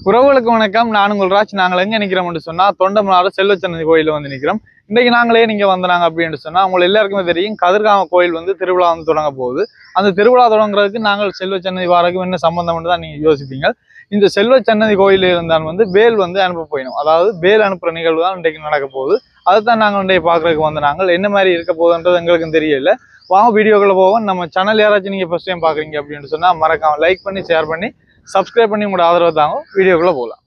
உறவுகளுக்கு வணக்கம். நான் உங்கள் ராஜ். நாங்கள் எங்கே நிற்கிறோம்னு சொன்னால் தொண்டமனாறு செல்வச்சன்னதி கோயிலில் வந்து நிற்கிறோம். இன்றைக்கு நாங்களே நீங்கள் வந்தாங்க அப்படின்னு சொன்னால் உங்களுக்கு எல்லாருக்குமே தெரியும், கதிர்காம கோயில் வந்து திருவிழா வந்து தொடங்க போகுது. அந்த திருவிழா தொடங்குறதுக்கு நாங்கள் செல்வச்சன்னதி வாரக்கும் என்ன சம்பந்தம்னு தான் நீங்கள் யோசிப்பீங்க. இந்த செல்வச்சன்னதி கோயிலில் இருந்தால் வந்து வேல் வந்து அனுப்ப போயிடும். அதாவது வேல் அனுப்புகிற நிகழ்வு தான் இன்றைக்கு நடக்க போகுது. அதுதான் நாங்கள் இன்றைக்கு பார்க்குறதுக்கு வந்து நாங்கள் என்ன மாதிரி இருக்க போகுதுன்றது எங்களுக்கும் தெரியல. வாங்க வீடியோக்குள்ளே போவோம். நம்ம சேனல் யாராச்சும் நீங்கள் ஃபஸ்ட் டைம் பார்க்குறீங்க அப்படின்னு சொன்னால் மறக்காம லைக் பண்ணி ஷேர் பண்ணி சப்ஸ்கிரைப் பண்ணி உங்களோட ஆதரவு தாங்க. வீடியோக்குள்ளே போகலாம்.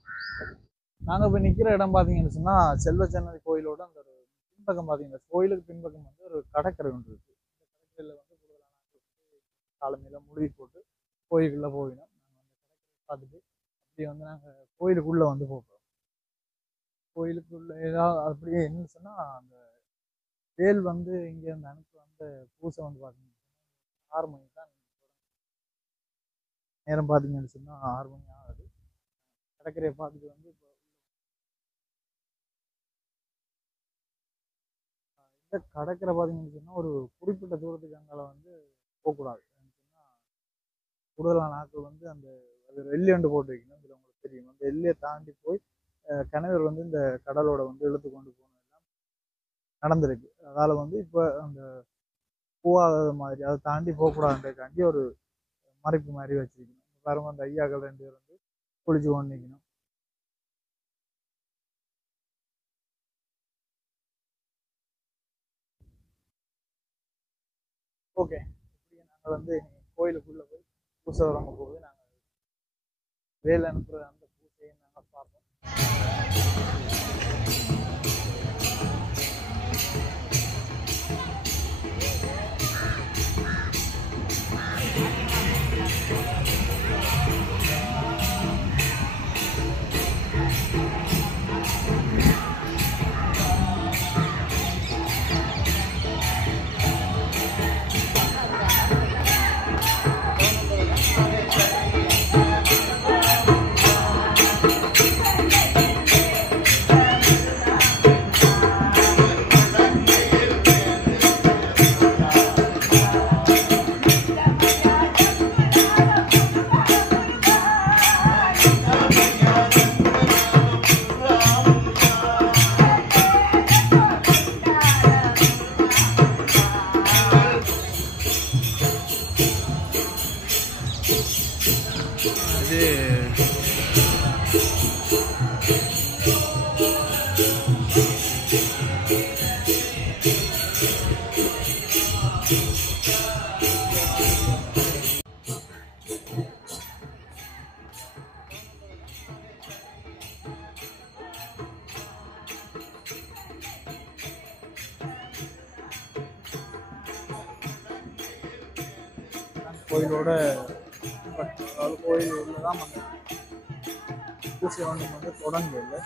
நாங்கள் இப்போ நிற்கிற இடம் பார்த்தீங்கன்னு சொன்னால் செல்வச்சன்னதி கோயிலோட அந்த ஒரு பின்பக்கம் பார்த்தீங்கன்னா கோயிலுக்கு பின்பக்கம் வந்து ஒரு கடற்கரை ஒன்று இருக்குது. இந்த கடற்கரையில் வந்து கூடுதலான காலமையில் மூழ்கி போட்டு கோயிலுக்குள்ளே போயிடும். நாங்கள் அந்த கடற்கரை பார்த்துட்டு அப்படியே வந்து நாங்கள் கோயிலுக்குள்ளே வந்து போகிறோம். கோயிலுக்குள்ளே ஏதாவது அப்படியே என்னன்னு சொன்னால் அந்த வேல் வந்து இங்கே அந்த அனுப்பு அந்த பூசை வந்து பார்த்தீங்கன்னா 6 மணிக்கு தான் நேரம். பார்த்தீங்கன்னு சொன்னால் 6 மணி ஆகுது. கடற்கரையை பார்த்துட்டு வந்து இப்போ இந்த கடற்கரை பார்த்தீங்கன்னு சொன்னால் ஒரு குறிப்பிட்ட தூரத்துக்கு அங்கால வந்து போகக்கூடாது. சொன்னால் கூடுதலான நாட்கள் வந்து அந்த அது எல்லையண்டு போட்டு வைக்கணும். இதில் உங்களுக்கு தெரியும், அந்த எல்லையை தாண்டி போய் கணவர் வந்து இந்த கடலோட வந்து இழுத்து கொண்டு போனதெல்லாம் நடந்திருக்கு. அதால் வந்து இப்போ அந்த பூவாகாத மாதிரி அதை தாண்டி போகக்கூடாதுன்றதுக்காண்டி ஒரு மறைப்பு மாதிரி வச்சிருக்கணும். பாருங்க, அந்த ஐயாக்கள் 2 பேர் வந்து குளிச்சு கொண்டு நிற்கணும். ஓகே, இப்படியே நாங்கள் வந்து கோயிலுக்குள்ளே போய் பூசை வரங்க போகுது. நாங்கள் வேலை அனுப்புகிற அந்த பூசையை நாங்கள் பார்ப்போம். கோயிலோட அதாவது கோயில் உள்ளதான் அந்த பூசை வந்து தொடங்கல.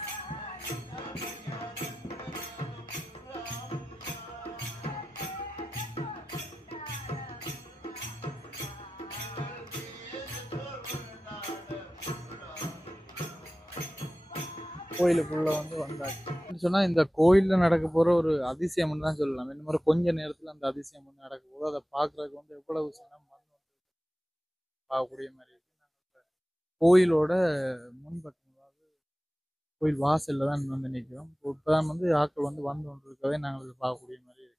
கோயிலுக்குள்ள வந்து வந்தாச்சு சொன்னா இந்த கோயில்ல நடக்க போற ஒரு அதிசயம்னு தான் சொல்லலாம். இந்த மாதிரி கொஞ்ச நேரத்துல அந்த அதிசயம் வந்து நடக்க போது அதை பாக்குறதுக்கு வந்து எவ்வளவு சினம் பார்க்கக்கூடிய மாதிரி இருக்கு. கோயிலோட முன்பக்கம், அதாவது கோயில் வாசல்ல தான் வந்து நிற்கிறோம். இப்பதான் வந்து ஆட்கள் வந்து கொண்டு இருக்கவே நாங்கள் பார்க்கக்கூடிய மாதிரி இருக்கு.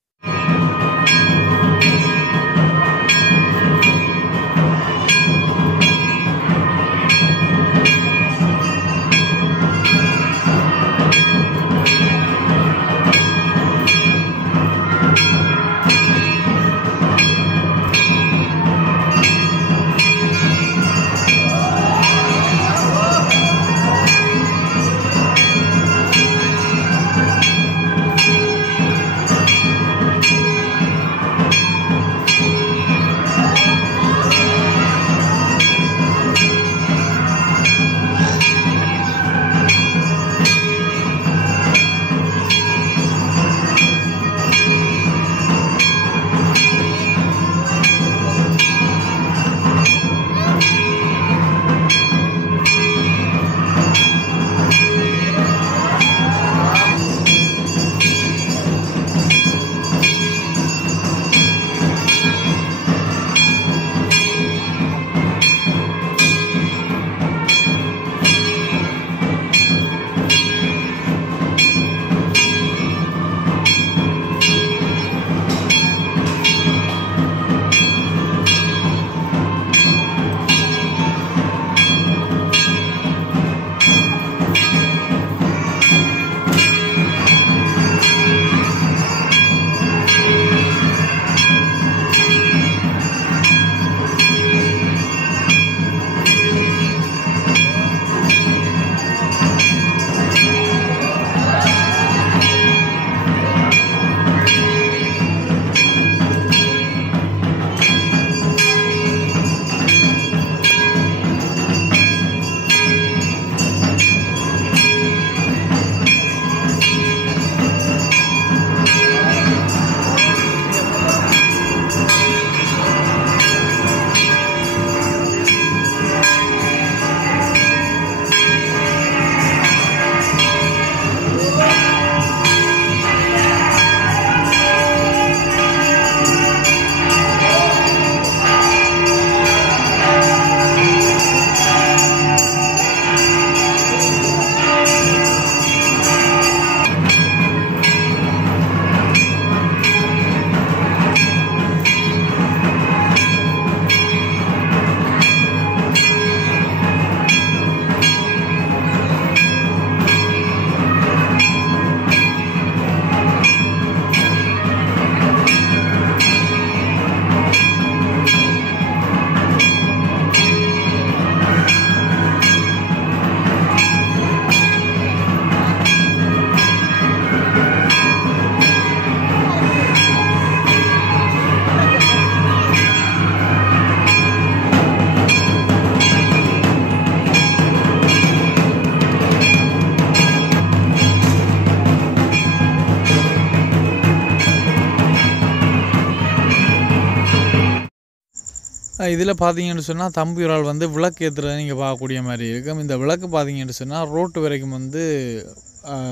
இதில் பார்த்தீங்கன்னு சொன்னால் தம்பி ஒரு ஆள் வந்து விளக்கு ஏற்றுறதை நீங்கள் பார்க்கக்கூடிய மாதிரி இருக்கும். இந்த விளக்கு பார்த்தீங்கன்னு சொன்னால் ரோட்டு வரைக்கும் வந்து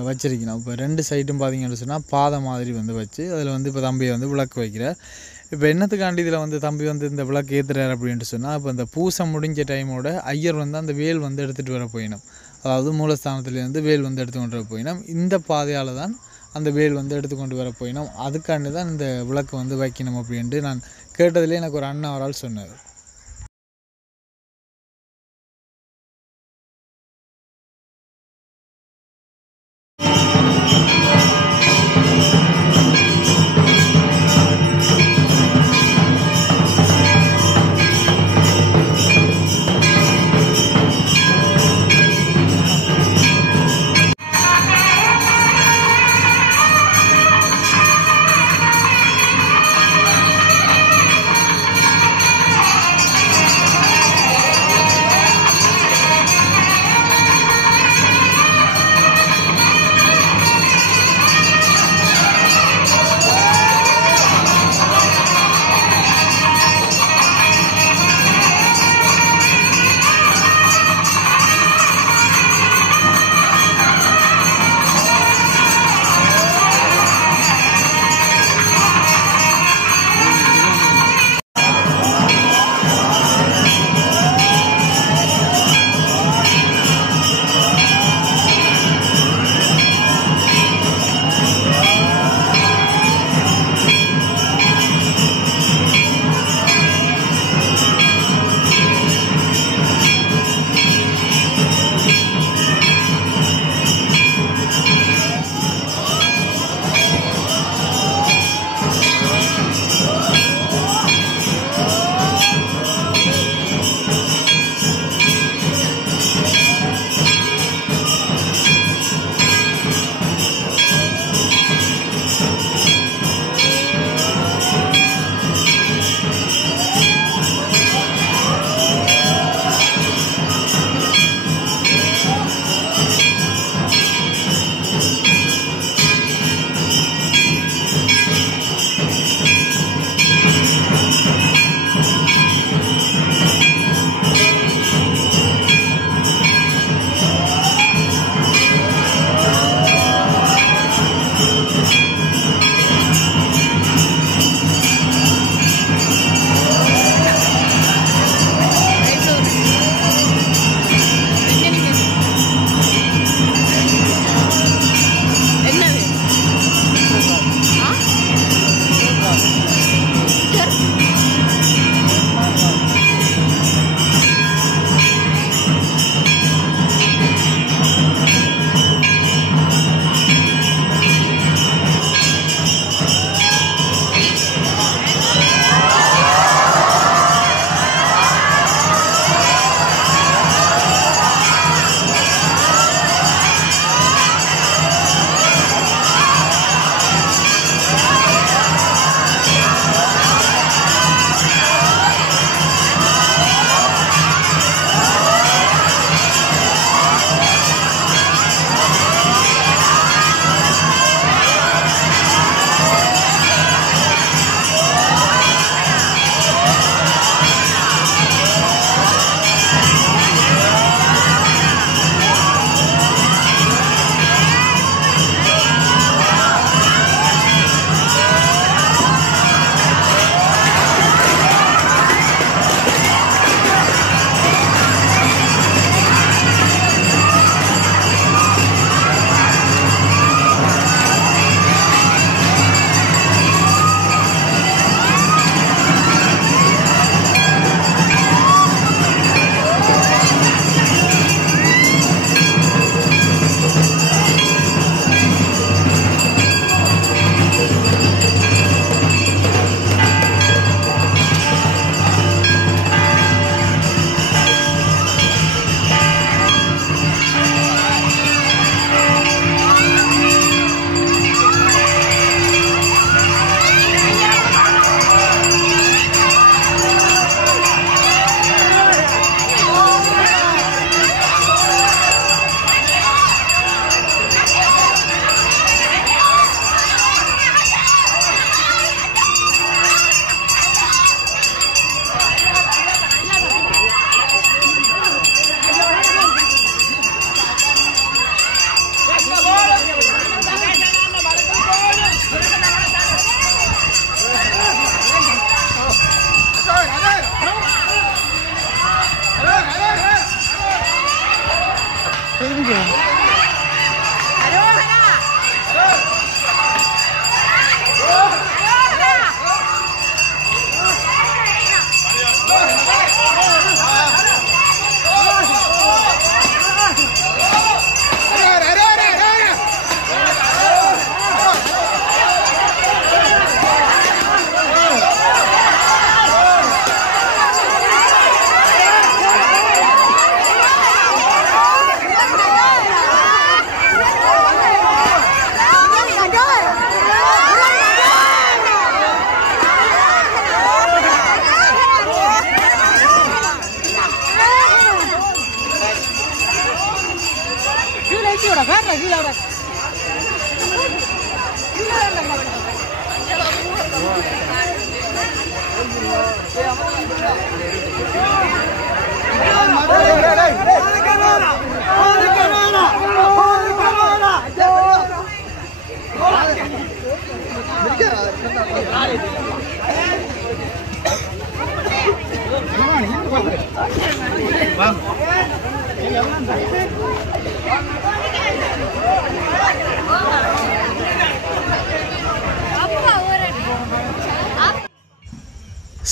வச்சிருக்கணும். இப்போ 2 சைடும் பார்த்தீங்கன்னு சொன்னால் பாதை மாதிரி வந்து வச்சு அதில் வந்து இப்போ தம்பியை வந்து விளக்கு வைக்கிறார். இப்போ என்னத்துக்காண்டி இதில் வந்து தம்பி வந்து இந்த விளக்கு ஏற்றுறாரு அப்படின்ட்டு சொன்னால், இப்போ இந்த பூசை முடிஞ்ச டைமோட ஐயர் வந்து அந்த வேல் வந்து எடுத்துகிட்டு வர போயிடும். அதாவது மூலஸ்தானத்துலேருந்து வேல் வந்து எடுத்து கொண்டு வர போயிடும். இந்த பாதையால் தான் அந்த வேல் வந்து எடுத்துக்கொண்டு வர போயிடும். அதுக்காண்டி தான் இந்த விளக்கு வந்து வைக்கணும் அப்படின்ட்டு நான் கேட்டதுலேயே எனக்கு ஒரு அண்ணன் ஒரு ஆள் சொன்னார்.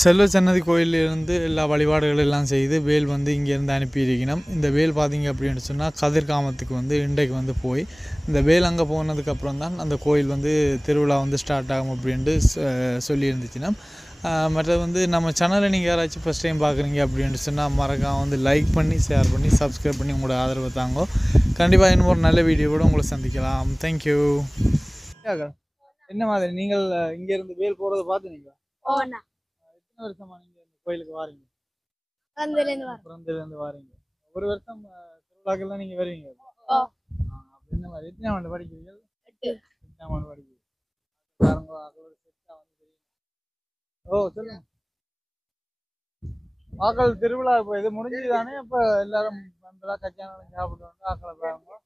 செல்வ சன்னதி கோயிலிருந்து எல்லா வழிபாடுகள் எல்லாம் செய்து வேல் வந்து இங்கேருந்து அனுப்பியிருக்கணும். இந்த வேல் பார்த்தீங்க அப்படின்னு சொன்னால் கதிர்காமத்துக்கு வந்து இன்றைக்கு வந்து போய் இந்த வேல் அங்கே போனதுக்கப்புறம் தான் அந்த கோயில் வந்து திருவிழா வந்து ஸ்டார்ட் ஆகும் அப்படின்ட்டு சொல்லியிருந்துச்சுன்னா. மற்றது வந்து நம்ம சேனலை நீங்கள் யாராச்சும் ஃபஸ்ட் டைம் பார்க்குறீங்க அப்படின்னு சொன்னால் மறக்காம வந்து லைக் பண்ணி ஷேர் பண்ணி சப்ஸ்கிரைப் பண்ணி உங்களோட ஆதரவை தாங்கோ. கண்டிப்பாக இன்னும் ஒரு நல்ல வீடியோவோட உங்களை சந்திக்கலாம். தேங்க்யூ. என்ன மாதிரி நீங்கள் இங்கேருந்து வேல் போகிறத பார்த்து நீங்கள் எத்தனை வருஷமா நீங்கள் இந்த கோயிலுக்கு வாரீங்க? பிறந்ததுலேருந்து வாரீங்க. ஒரு வருஷம் திருவிழாக்கெல்லாம் நீங்கள் வருவீங்க. என்ன மாதிரி எத்தனை ஆண்டு படிக்கிறீங்க? 8ஆம் ஆண்டு படிக்கிறீங்க. ஓ சொல்லுங்க. ஆக்கள் திருவிழா இப்போ இது முடிஞ்சுதானே? இப்போ எல்லாரும் கல்யாணம் சாப்பிட்டு வந்து ஆக்களை பாருங்க.